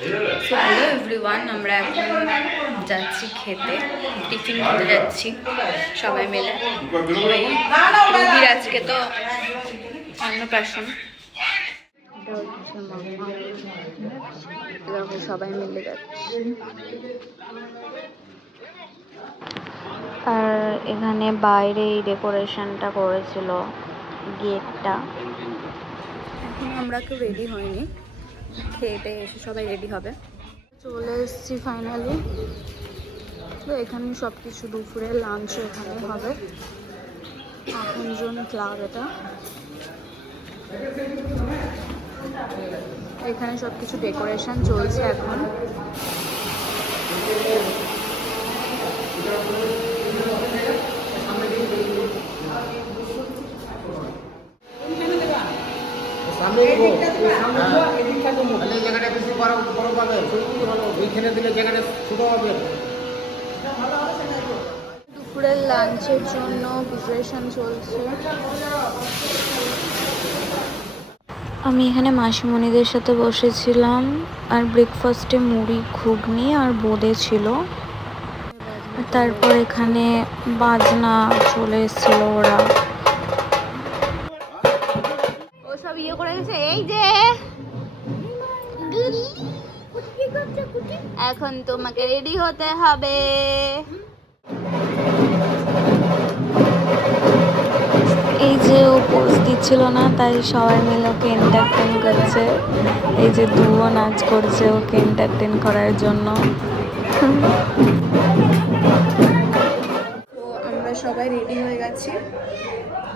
So hello everyone, আমরা এখন যাচ্ছি খেতে, টিফিন খেতে যাচ্ছি সবাই মিলে। রুবির আজকে তো অন্নপ্রাশন, সবাই মিলে যাচ্ছি। আর এখানে বাইরে এই ডেকোরেশনটা করেছিল, গেটটা। এখন আমরা কেউ রেডি হয়নি, খেতে এসে সবাই রেডি হবে। চলে এসেছি ফাইনালি। তো এখানে সব কিছু, দুপুরের লাঞ্চও এখানে হবে। আপনজন ক্লাব এটা। এখানে সব কিছু ডেকোরেশন চলছে এখন। দুপুরের লাঞ্চের জন্য প্রিপারেশন চলছে। আমি এখানে মাসিমণিদের সাথে বসেছিলাম, আর ব্রেকফাস্টে মুড়ি, ঘুগনি আর বোঁদে ছিল। তারপর এখানে বাজনা চলে এসেছিল, ওরা ও সব ইয়ে করে গেছে। এই যে এখন তোমাকে রেডি হতে হবে। এই যে ও পোজ দিচ্ছিল না, তাই সবাই মিলে ওকে এন্টারটেন করছে। এই যে দুও নাচ করছে ওকে এন্টারটেন করার জন্য। তো আমরা সবাই রেডি হয়ে গেছি,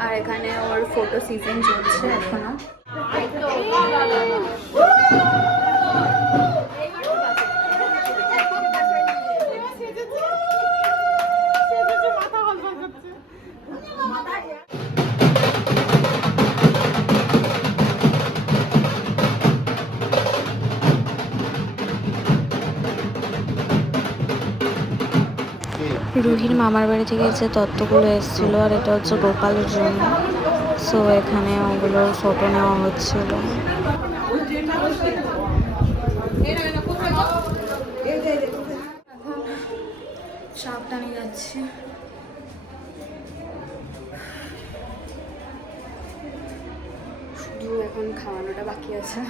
আর এখানে ওর ফটো সিজন চলছে এখনো। রুহির মামার বাড়ি থেকে যে তত্ত্বগুলো এসেছিলো, আর এটা হচ্ছে গোপালের জন্য। সো এখানে ওগুলোর ফটো নেওয়া হচ্ছিল। সাবধানে যাচ্ছি। শুধু এখন খাওয়ানোটা বাকি আছে।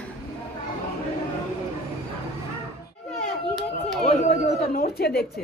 ওইটা নড়ছে দেখছে।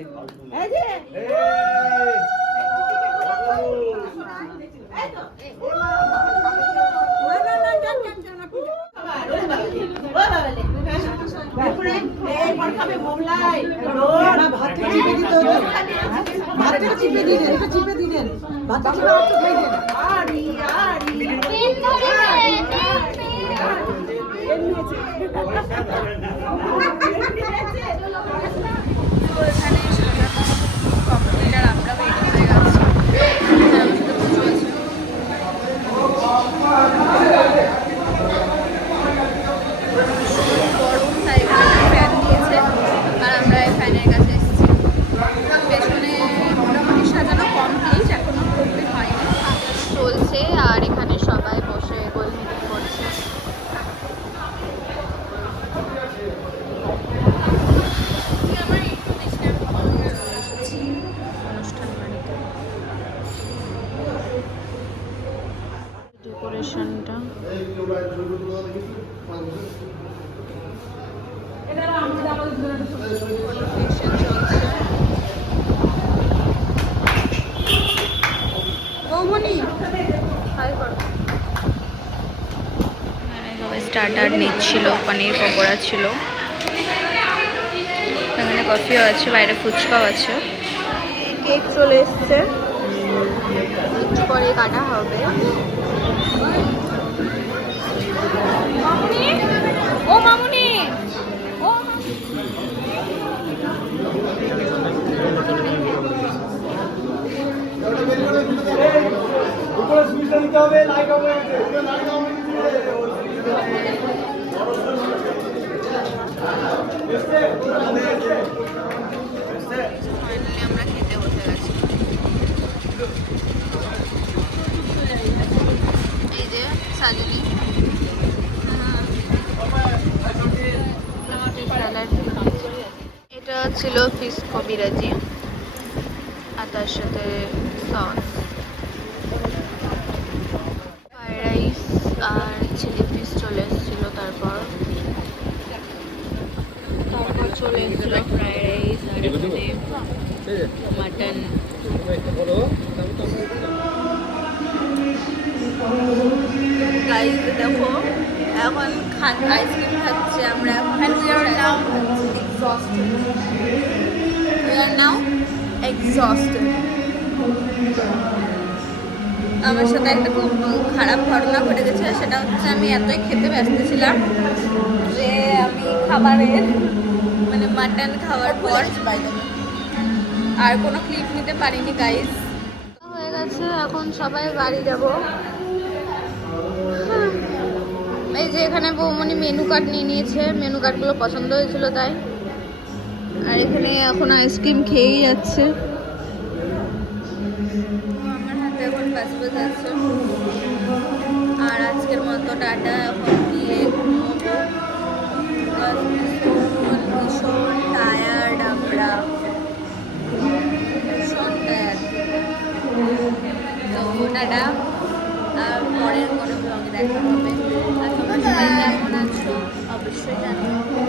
আর এখানে সবাই বসে গোল মিটিং করছে। অনুষ্ঠান বাড়িতে ডেকোরেশনটা স্টার্টার নিচ্ছিল, পনির পকোড়া ছিল, এখানে কফিও আছে, বাইরে ফুচকাও আছে। কেক চলে এসছে, একটু পরে কাটা হবে। ও মামুনি, ও আমরা খেতে বসে গেছি। এই যে সাজুনি, স্যালাড। এটা ছিল ফিশ কবিরাজি আর তার সাথে সস, ফ্রাইড রাইস আর চিলি ফিশ চলে এসেছিলো। তারপর চলে এসেছিলো ফ্রাইড রাইস আর এখানে মাটন। গাইস দেখো এখন আইসক্রিম খাচ্ছে আমরা। নাও এক্সস্টেড। আমার সাথে একটা খুব খারাপ ঘটনা ঘটে গেছে, সেটা হচ্ছে আমি এতই খেতে ব্যস্ত ছিলাম যে আমি খাবারের মানে মাটন খাওয়ার পর আর কোনো ক্লিপ নিতে পারিনি গাইস। হয়ে গেছে, এখন সবাই বাড়ি যাব। এই যে এখানে বৌমনি মেনু কার্ড নিয়ে নিয়েছে, মেনু কার্ডগুলো পছন্দ হয়েছিল তাই। আর এখানে এখন আইসক্রিম খেয়েই যাচ্ছে। আমার হাতে এখন বাজবে যাচ্ছে। আর আজকের মতো টাটা, এখন গিয়ে ঘুমোবো। ভীষণ টায়ার্ড আমরা, ভীষণ টায়ার্ড। তো টাটা, আর পরের কোনো ব্লগে দেখা হবে। আর তোমরা সবাই কেমন আছো অবশ্যই জানিও।